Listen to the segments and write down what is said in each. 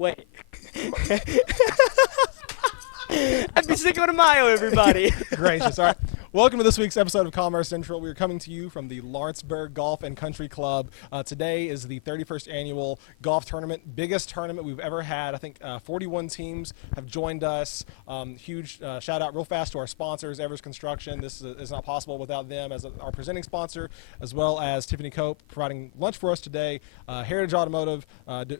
Wait. Happy Cinco de Mayo, everybody. Gracious. All right. Welcome to this week's episode of Commerce Central. We are coming to you from the Lawrenceburg Golf and Country Club. Today is the 31st annual golf tournament, biggest tournament we've ever had. I think 41 teams have joined us. Huge shout out real fast to our sponsors, Evers Construction. This is not possible without them as our presenting sponsor, as well as Tiffany Cope providing lunch for us today, Heritage Automotive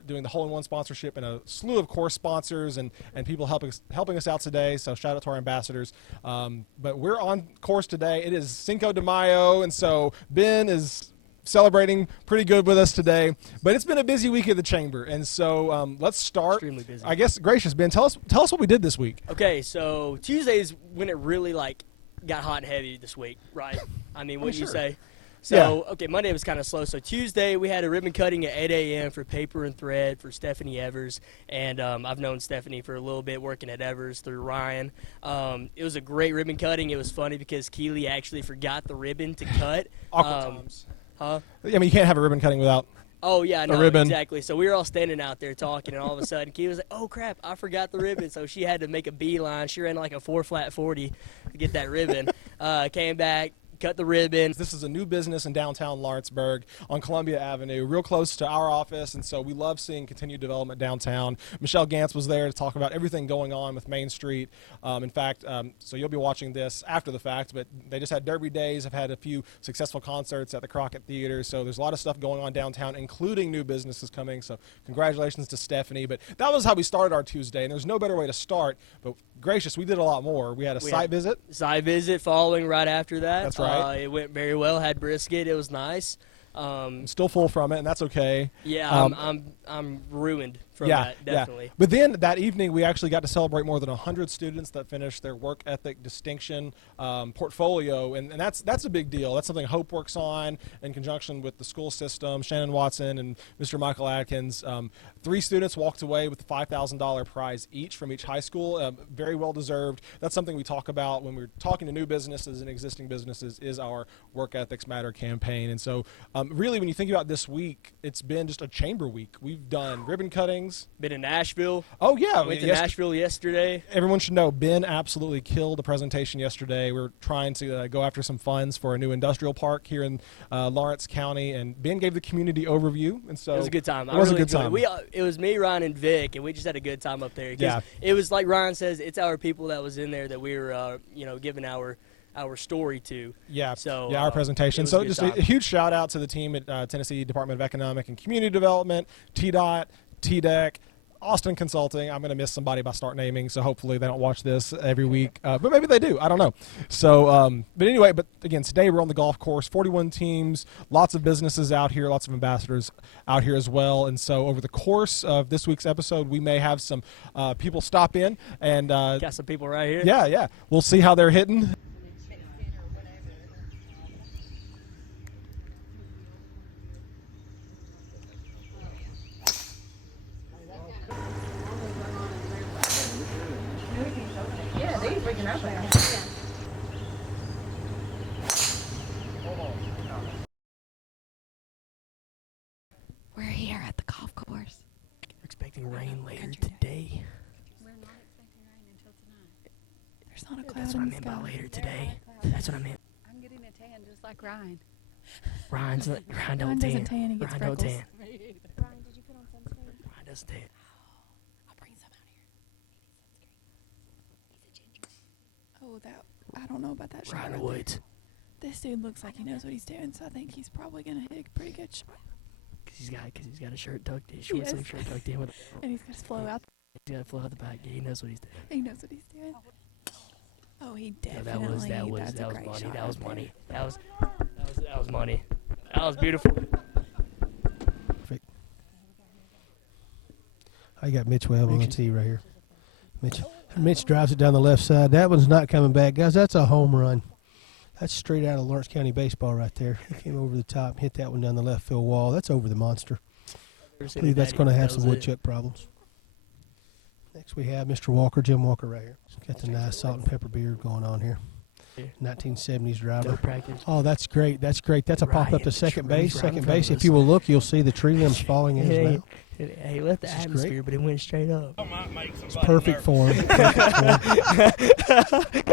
doing the hole-in-one sponsorship, and a slew of course sponsors and people helping us out today. So shout out to our ambassadors. But we're on course today. It is Cinco de Mayo, and so Ben is celebrating pretty good with us today. But it's been a busy week at the Chamber, and so let's start. Extremely busy. I guess, gracious Ben, tell us what we did this week. Okay, so Tuesdays when it really got hot and heavy this week, right? I mean, what do you say? So, okay, Monday was kind of slow. So Tuesday we had a ribbon cutting at 8 a.m. for Paper and Thread for Stephanie Evers. And I've known Stephanie for a little bit working at Evers through Ryan. It was a great ribbon cutting. It was funny because Keely actually forgot the ribbon to cut. Awkward times. Huh? I mean, you can't have a ribbon cutting without Oh, yeah, no, ribbon. Exactly. So we were all standing out there talking, and all of a sudden Keely was like, oh, crap, I forgot the ribbon. So she had to make a beeline. She ran like a 4-flat 40 to get that ribbon. Came back. Cut the ribbon. This is a new business in downtown Lawrenceburg on Columbia Avenue, real close to our office, and so we love seeing continued development downtown. Michelle Gantz was there to talk about everything going on with Main Street. In fact, so you'll be watching this after the fact, but they just had Derby Days, have had a few successful concerts at the Crockett Theater, so there's a lot of stuff going on downtown, including new businesses coming, so congratulations to Stephanie. But that was how we started our Tuesday, and there's no better way to start, but gracious, we did a lot more. We had a site visit. Site visit following right after that. That's right. It went very well. Had brisket. It was nice. I'm still full from it, and that's okay. Yeah, I'm ruined from that, definitely. Yeah. But then that evening, we actually got to celebrate more than 100 students that finished their work ethic distinction portfolio, and that's a big deal. That's something Hope works on in conjunction with the school system, Shannon Watson and Mr. Michael Atkins. 3 students walked away with a $5,000 prize each from each high school. Very well deserved. That's something we talk about when we're talking to new businesses and existing businesses, is our Work Ethics Matter campaign. And so really, when you think about this week, it's been just a chamber week. We've done ribbon cuttings. Been in Nashville. Oh, yeah. Went to Nashville yesterday. Everyone should know Ben absolutely killed a presentation yesterday. We're trying to go after some funds for a new industrial park here in Lawrence County, and Ben gave the community overview. And so it was a good time. It was a good time. It was me, Ryan, and Vic, and we just had a good time up there. Yeah. It was like Ryan says, it's our people that was in there that we were, giving our story to. Yeah. So yeah, our presentation. So just a huge shout out to the team at Tennessee Department of Economic and Community Development, TDOT, TDEC, Austin Consulting. I'm going to miss somebody by start naming, so hopefully they don't watch this every week. But maybe they do. I don't know. So, but anyway, but again, today we're on the golf course, 41 teams, lots of businesses out here, lots of ambassadors out here as well. And so over the course of this week's episode, we may have some people stop in. And got some people right here. Yeah. We'll see how they're hitting. We're here at the golf course. We're expecting rain later today. We're not expecting rain until tonight. There's not a cloud That's what I in the meant sky. by later today. That's what I meant. I'm getting a tan just like Ryan. Ryan don't Ryan doesn't tan. tan, he gets Ryan don't freckles. tan. Ryan, did you put on sunscreen? Ryan doesn't tan. I'll bring some out here. He needs sunscreen. He's a ginger. Oh, I don't know about that shot. Ryan right Woods. there. This dude looks like he knows what he's doing, so I think he's probably going to hit a pretty good shot. Cause he's got a shirt tucked in, short sleeve shirt tucked in with. And he's got his flow out. He's got a flow out the back. Yeah, he knows what he's doing. He knows what he's doing. Oh, he No, definitely. that was that's a great money. shot That was right money. That was money. That was beautiful. Perfect. I got Mitch Webb on the tee right here. Mitch drives it down the left side. That one's not coming back, guys. That's a home run. That's straight out of Lawrence County baseball right there. He came over the top, hit that one down the left field wall. That's over the monster. I believe that's going to have some woodchuck problems. Next we have Mr. Walker, Jim Walker right here. He's got the nice salt and pepper beard going on here. 1970s driver. No practice. Oh, that's great. That's great. That's a pop up Ryan, to second Trey's base. right Second in front base. of If you will look, you'll see the tree limbs falling in his mouth. He left the This is atmosphere, great. but it went straight up. It's perfect for him. Perfect for him.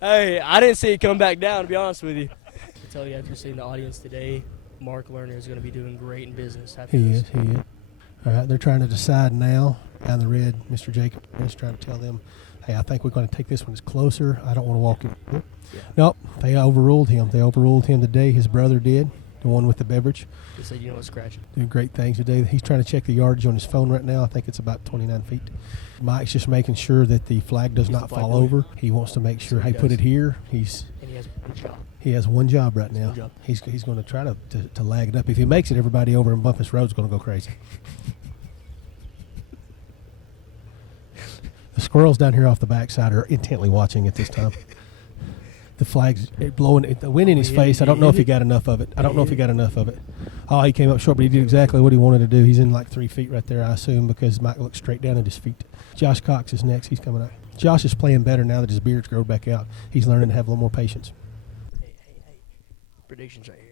Hey, I didn't see it come back down, to be honest with you. I tell you, after seeing the audience today, Mark Lerner is going to be doing great in business. After He this. is. He is. All right, they're trying to decide now. Down the red, Mr. Jacob is trying to tell them, hey, I think we're going to take this one. It's closer. I don't want to walk it. Yeah. Nope, they overruled him. They overruled him today. His brother did, the one with the beverage. He said, you know what's scratching. Doing great things today. He's trying to check the yardage on his phone right now. I think it's about 29 feet. Mike's just making sure that the flag does He's not the flag fall boy. over. He wants to make sure, what he hey, put does. it here. And he has one job. He has one job right now. one job. He's going to try to lag it up. If he makes it, everybody over in Bumpus Road is going to go crazy. The squirrels down here off the backside are intently watching at this time. The flag's blowing the wind in his face. I don't know if he got enough of it. Oh, he came up short, but he did exactly what he wanted to do. He's in like 3 feet right there, I assume, because Mike looked straight down at his feet. Josh Cox is next. He's coming up. Josh is playing better now that his beard's grown back out. He's learning to have a little more patience. Hey. Predictions right here.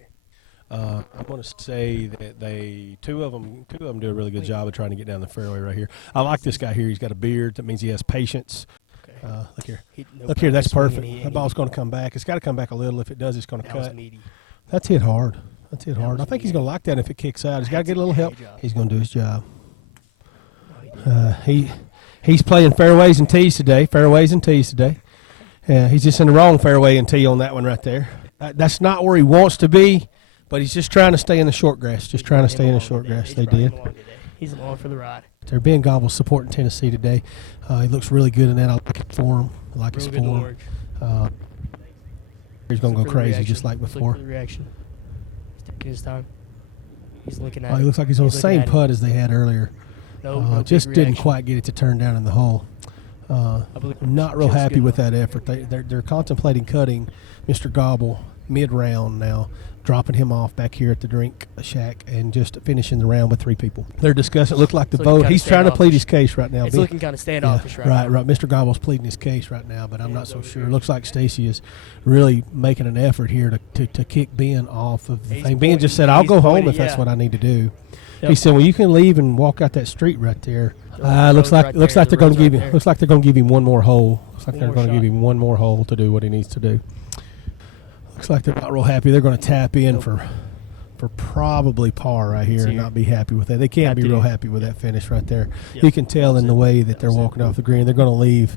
I'm going to say that two of them do a really good job of trying to get down the fairway right here. I like this guy here. He's got a beard. That means he has patience. Okay. Look here. No Look here. That's practice perfect. swinging, he That ball's going to come back. It's got to come back a little. If it does, it's going to That was cut. meaty. That's hit hard. That I was think he's meaty. going to like that if it kicks out. He's got to get a little Good help. job. He's going to do his job. No, he didn't. He's playing fairways and tees today. He's just in the wrong fairway and tee on that one right there. That's not where he wants to be, but he's just trying to stay in the short grass. Just trying to stay in the short grass. They did. He's along for the ride. They're Ben Gobble's supporting Tennessee today. He looks really good in that. I like it for him. I like his Real good form. orange. He's going to Look go for the crazy reaction. just like Look before. for the reaction. He's taking his time. He's looking at He it. looks like he's on the looking same at it. putt as they had earlier. No big Just didn't reaction. quite get it to turn down in the hole. I believe Not real feels happy good with enough. that effort. They're contemplating cutting Mr. Gobble mid-round now, dropping him off back here at the drink shack and just finishing the round with 3 people. They're discussing. It looked like the It's looking vote. kinda He's trying to plead standoffish. his case right now. It's looking kind of standoffish right now. Right. Mr. Gobble's pleading his case right now, but I'm Yeah, not he's so over sure. here. It looks like Stacy is really making an effort here to kick Ben off of the He's thing. Ben just pointing- said, "I'll he's go home pointing, if that's yeah. what I need to do." Yep. He said, "Well, you can leave and walk out that street right there." The road's Looks like right looks there. like The they're going to road's give right him. there. Looks like they're going to give him one more hole. Looks like One they're more going to give shot. him one more hole to do what he needs to do. Looks like they're not real happy. They're going to tap in Nope. for probably par right here It's and here. not be happy with that. They can't Got be to. real happy with that finish right there. Yep. You can tell in the way that That they're was it. walking off the green. They're going to leave.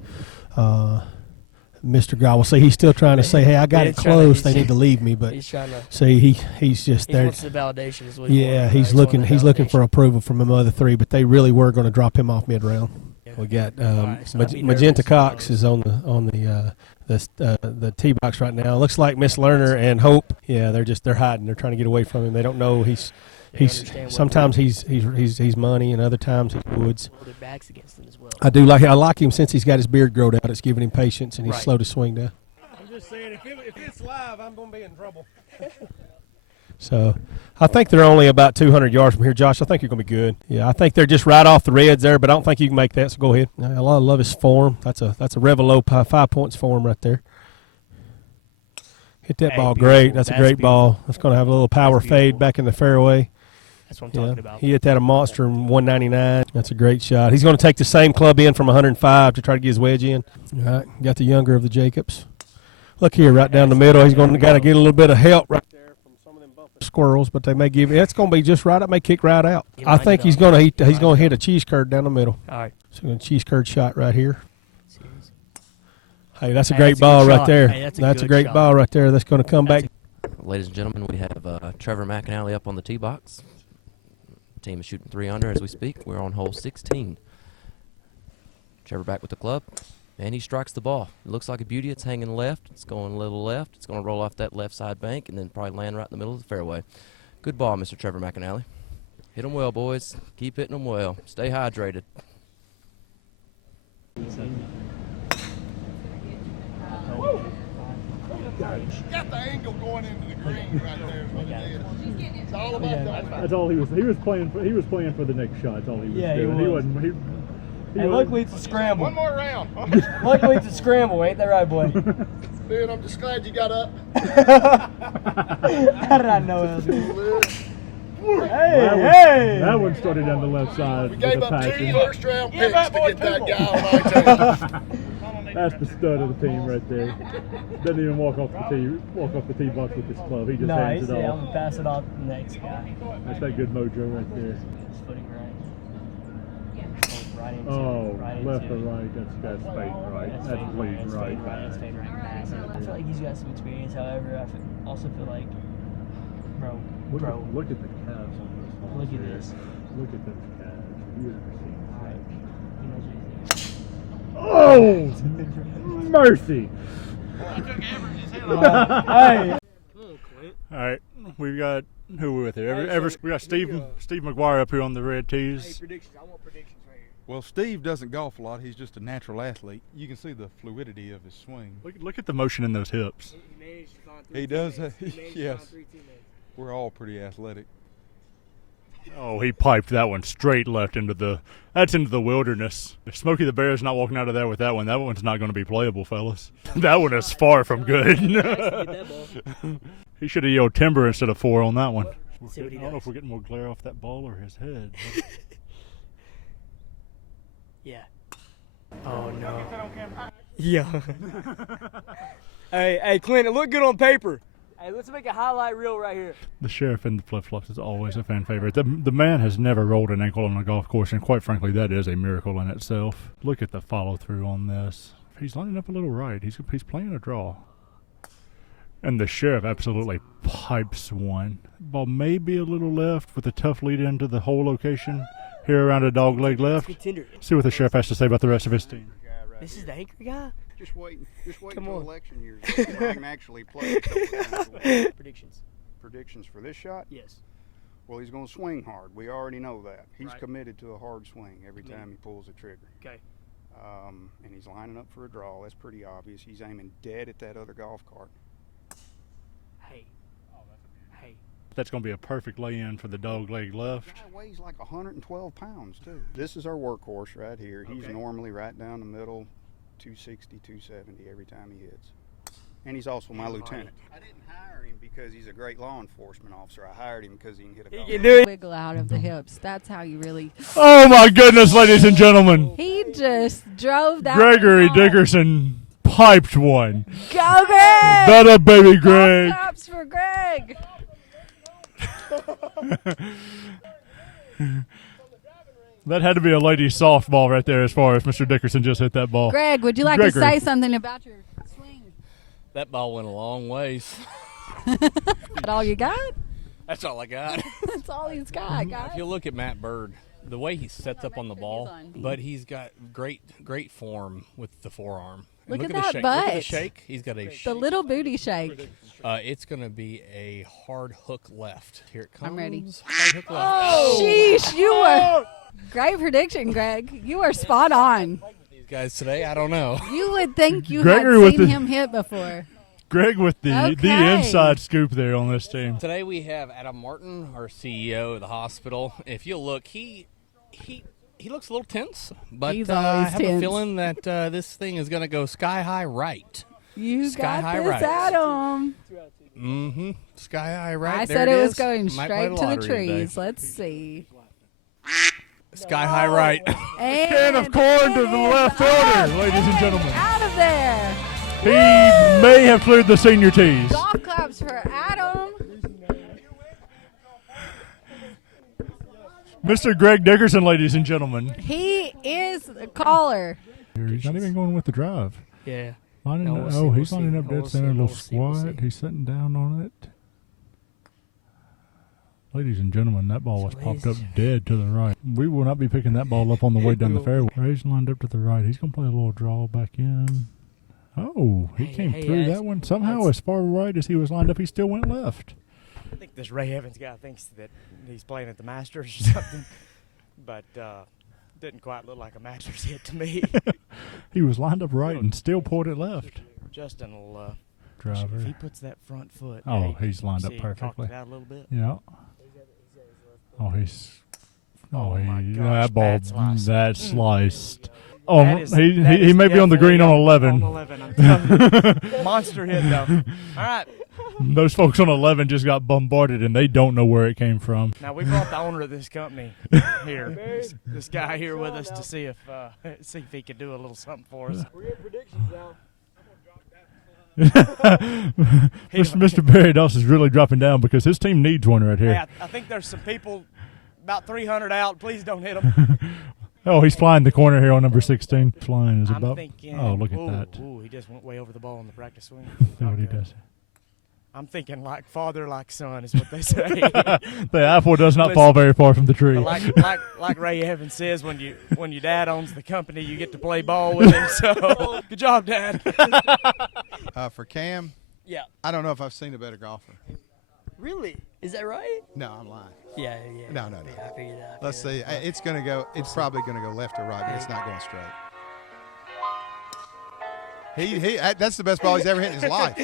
Mr. Gobble. See, he's still trying to say, "Hey, I got Yeah, it he's trying to- close. They he's- need to leave me." But He's trying to. see, he's just He there. wants the validation. Is what he Yeah, wants, he's right? looking. wanting He's the looking for validation. approval from the other 3, but they really were going to drop him off mid-round. Yeah. We got Alright, so I'd be Magenta nervous Cox about is on the tee box right now. Looks like Miss Lerner and Hope. Yeah, they're hiding. They're trying to get away from him. They don't know They understand what sometimes he's money and other times he's woods. Hold their backs against him as well. I like him since he's got his beard growed out. It's giving him patience and he's Right. slow to swing down. I'm just saying if it's live, I'm going to be in trouble. So, I think they're only about 200 yards from here, Josh. I think you're going to be good. Yeah, I think they're just right off the reds there, but I don't think you can make that. So go ahead. I love his form. That's a Revelo 5 points form right there. Hit that Hey, ball beautiful. great. That's a That's great ball. beautiful. That's going to have a little power That's fade beautiful. back in the fairway. That's what I'm Yeah, talking about. he hit that a monster in 199. That's a great shot. He's going to take the same club in from 105 to try to get his wedge in. All right, got the younger of the Jacobs. Look here, right down the middle. He's going to got to get a little bit of help right there from some of them bumping squirrels, but they may give. It's going to be just right. It may kick right out. He I lined think it he's up. going to He he's lined going it to hit up. a cheese curd down the middle. All right. So a cheese curd shot right here. Serious. Hey, that's a Hey, great that's a good ball right shot. there. Hey, that's a That's a good great shot. ball right there. That's going to come That's back. Ladies and gentlemen, we have Trevor McAnally up on the tee box. Team is shooting 3 under as we speak. We're on hole 16. Trevor back with the club, and he strikes the ball. It looks like a beauty. It's hanging left. It's going a little left. It's going to roll off that left side bank and then probably land right in the middle of the fairway. Good ball, Mr. Trevor McAnally. Hit them well, boys. Keep hitting them well. Stay hydrated. Got the angle going into the green right there is what it is. It's all about that. That's all he was. He was playing for the next shot. That's all he was Yeah, he doing. was. Hey, luckily it's a scramble. One more round. Luckily it's a scramble, ain't that right, boy? Dude, I'm just glad you got up. How did I know that was good? Hey! That one started down the left side. We with gave a up passion. 2 first-round picks to get that guy on Untitled. That's the stud of the team right there. Doesn't even walk off the tee box with his club. He just No, hands he's it I'm off. gonna pass it off to the next guy. That's that good mojo right there. His footing right. Right into Oh, right left into or it. right? That's fade right. That's fade bleed That's right. fade right. That's fade right pass. I feel like he's got some experience. However, I also feel like, bro. Look at the calves on this ball. Look at this. Look at those calves. You ever seen Alright. that? He knows what he's doing. Oh, mercy. Hey! All right, we've got who we with here? We got Steve Mcguire up here on the red tees. Predictions. I want predictions right here. Well, Steve doesn't golf a lot. He's just a natural athlete. You can see the fluidity of his swing. Look at the motion in those hips. He managed to find 3 He does. teammates. He managed to Yes. find 3 teammates. We're all pretty athletic. Oh, he piped that one straight left into the wilderness. If Smokey the Bear's not walking out of there with that one's not going to be playable, fellas. That one is far from good. Get that ball. He should have yelled timber instead of 4 on that one. See what he I don't know does. if we're getting more glare off that ball or his head. Yeah. Oh no. Yeah. Hey, Clint, it looked good on paper. Hey, let's make a highlight reel right here. The sheriff in the flip-flops is always a fan favorite. The man has never rolled an ankle on a golf course, and quite frankly, that is a miracle in itself. Look at the follow-through on this. He's lining up a little right. He's playing a draw. And the sheriff absolutely pipes one. Ball may be a little left with a tough lead into the hole location here around a dog leg left. Contender. See what the sheriff has to say about the rest of his team. This is the anchor guy? Just wait Come until on. election years. I can actually play. Predictions. Predictions for this shot? Yes. Well, he's going to swing hard. We already know that. He's Right. committed to a hard swing every time he pulls the trigger. Okay. And he's lining up for a draw. That's pretty obvious. He's aiming dead at that other golf cart. Hey. That's going to be a perfect lay-in for the dog leg left. The guy weighs like 112 pounds, too. This is our workhorse right here. He's Okay. normally right down the middle, 260, 270 every time he hits. And he's also my lieutenant. I didn't hire him because he's a great law enforcement officer. I hired him because he can hit a golf. He can do it. Wiggle out of the hips. That's how you really. Oh my goodness, ladies and gentlemen. He just drove that. Gregory one home. Dickerson piped one. Go, Greg! That up, baby, Greg. Golf claps for Greg. That had to be a lady softball right there as far as Mr. Dickerson just hit that ball. Greg, would you like Gregory. to say something about your swing? That ball went a long ways. That all you got? That's all I got. That's all he's got, guys. If you look at Matt Bird, the way he sets up on the ball, but he's got great form with the forearm. And Look at the that shake. Look at the butt. shake. He's got a The shake. little booty shake. It's going to be a hard hook left. Here it comes. I'm ready. Hard hook left. Oh, sheesh, you were. Great prediction, Greg. You are spot on. These guys today, I don't know. You would think you Gregory with had seen the- him hit before. Greg with the Okay. inside scoop there on this team. Today we have Adam Martin, our CEO of the hospital. If you look, he looks a little tense, but He's I always have tense. a feeling that this thing is going to go sky high right. You Sky got high this, right. Adam. Mm-hmm. Sky high right. I there said it was is. going Might play straight to the lottery today. trees. Let's see. Sky high right. And Can of corn to it the is left up fielder, ladies and gentlemen. Out of there. He may have cleared the senior tees. Golf claps for Adam. Mr. Greg Dickerson, ladies and gentlemen. He is the caller. He's not even going with the drive. Yeah. Lining No, up, we'll see, oh, we'll he's see. lining up No, dead we'll center, a see, little we'll see, we'll squat. see. He's sitting down on it. Ladies and gentlemen, that ball was So popped he's- up dead to the right. We will not be picking that ball up on the way down the fairway. Ray's lined up to the right. He's going to play a little draw back in. Oh, he came through that's- that one. Somehow, as far right as he was lined up, he still went left. I think this Ray Evans guy thinks that he's playing at the Masters or something, but didn't quite look like a Masters hit to me. He was lined up right and still pulled it left. Justin will, Driver. if he puts that front foot. Oh, yeah, he's lined up see, he cocked perfectly. it out a little bit. Yeah. Oh, he's Oh, my gosh, that ball, bad slice. that sliced. Oh, That is- he that he is may be on the green on definitely 11. On 11, I'm telling you. Monster hit, though. All right. Those folks on 11 just got bombarded, and they don't know where it came from. Now, we brought the owner of this company here, this guy here with us to see if he could do a little something for us. We're getting predictions now. Mr. Barry Doss is really dropping down because his team needs one right Hey, here. I think there's some people about 300 out. Please don't hit them. Oh, he's flying the corner here on number 16. Flying is I'm about. thinking. Oh, look at ooh, that. Ooh, he just went way over the ball in the practice swing. See what he does. I'm thinking like father, like son is what they say. The apple does not fall very far from the tree. But like Ray Evans says, when your dad owns the company, you get to play ball with him. So good job, Dad. For Cam, Yeah. I don't know if I've seen a better golfer. Really? Is that right? No, I'm lying. Yeah. No. Yeah, I figured that. Let's see. It's gonna go. It's probably gonna go left or right, but it's not going straight. That's the best ball he's ever hit in his life.